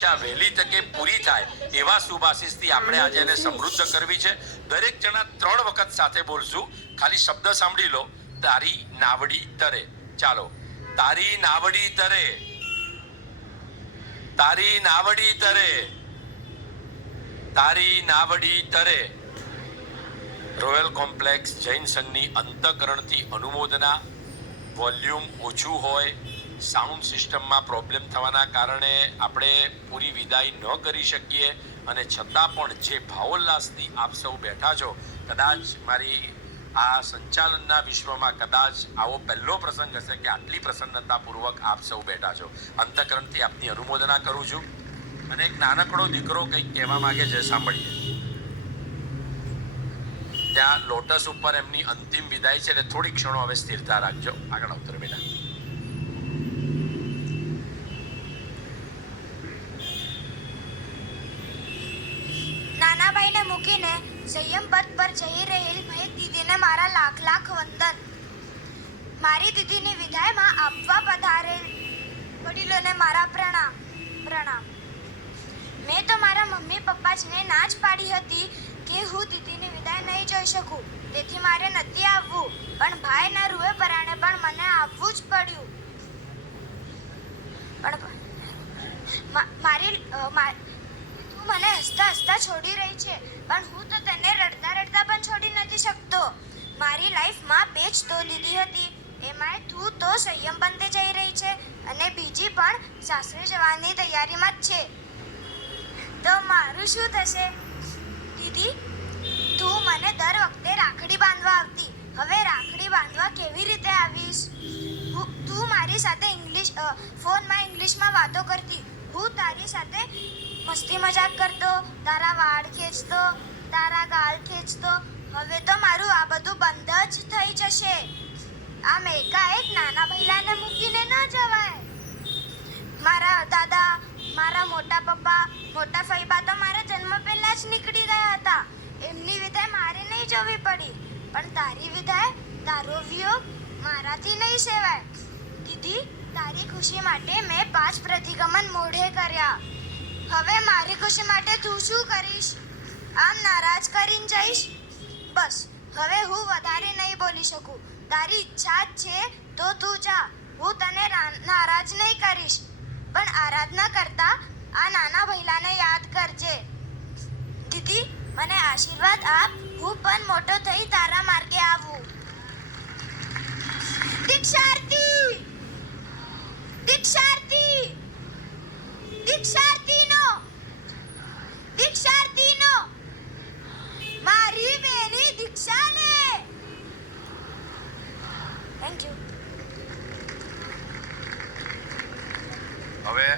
વહેલી તકે પૂરી થાય એવા શુભાશીષથી આપણે આજે એને સમૃદ્ધ કરવી છે. દરેક જણા 3 વખત સાથે બોલશું. ખાલી શબ્દ સાંભળી લો. તારી નાવડી તરે. ચાલો. તારી નાવડી તરે. તારી નાવડી તરે. તારી નાવડી તરે. રોયલ કોમ્પ્લેક્સ જૈન સંઘની અંતઃકરણથી અનુમોદના. વોલ્યુમ ઓછું હોય, સાઉન્ડ સિસ્ટમમાં પ્રોબ્લેમ થવાના કારણે આપણે પૂરી વિદાય ન કરી શકીએ, અને છતાં પણ જે ભાવોલ્લાસથી આપ સૌ બેઠા છો, કદાચ મારી આ સંચાલનના વિશ્વમાં કદાચ આવો પહેલો પ્રસંગ હશે કે આટલી પ્રસન્નતાપૂર્વક આપ સૌ બેઠા છો. અંતઃકરણથી આપની અનુમોદના કરું છું. અને એક નાનકડો દીકરો કંઈક કહેવા માંગે છે, સાંભળીએ. ત્યાં લોટસ ઉપર એમની અંતિમ વિદાય છે, એટલે થોડી ક્ષણો હવે સ્થિરતા રાખજો. આગળ આવતો બેટા. નાના ભાઈને મૂકીને સંયમ પદ પર જઈ રહેલ મહેક દીદીને મારા લાખ લાખ વંદન. મારી દીદીની વિદાયમાં આપવા પધારેલ વડીલોને મારા પ્રણામ. મેં તો મારા મમ્મી પપ્પાને ના જ પાડી હતી કે હું દીદીની વિદાય નહીં જોઈ શકું, તેથી મારે નથી આવવું. પણ ભાઈના રૂએ પરાણે પણ મને આવવું જ પડ્યું. તું મને હસતા હસતા છોડી રહી છે, પણ હું તો તને રડતા રડતા પણ છોડી નથી શકતો. મારી લાઈફમાં 2 જ તો દીદી હતી, એમાંય તું તો સંયમ બંધે જઈ રહી છે અને બીજી પણ સાસરે જવાની તૈયારીમાં જ છે. તો મારું શું થશે? દીદી, તું મને દર વખતે રાખડી બાંધવા આવતી, હવે રાખડી બાંધવા કેવી રીતે આવીશ? તું મારી સાથે ફોનમાં ઇંગ્લિશમાં વાતો કરતી, હું તારી સાથે મસ્તી મજાક કરતો, તારા વાળ ખેંચતો, તારા ગાલ ખેંચતો. હવે તો મારું આ બધું બંધ જ થઈ જશે. આમ એકાએક નાના ભૈલાને મૂકીને ન જવાય. મારા દાદા, મારા મોટા પપ્પા, મોટા ફઈબા તો મારા જન્મ પહેલા જ નીકળી ગયા હતા. એમની વિદાય મારે નહીં જોવી પડી, પણ તારી વિદાય, તારો વિયોગ મારાથી નહીં સેવાય. દીદી, તારી ખુશી માટે મેં 5 પ્રતિગમન મોઢે કર્યા. હવે મારી ખુશી માટે તું શું કરીશ? આમ નારાજ કરીને જઈશ? બસ, હવે હું વધારે નહીં બોલી શકું. તારી ઈચ્છા જ છે તો તું જા, હું તને નારાજ નહીં કરીશ. પણ આરાધના કરતા આ નાના ભૈલાને યાદ કરજે. દીદી, મને આશીર્વાદ આપ, હું પણ મોટો થઈ તારા માર્ગે આવું. દીક્ષાર્થી! દીક્ષાર્થી! દીક્ષાર્થીનો! દીક્ષાર્થીનો! મારી બેની દીક્ષાને! Thank you. હવે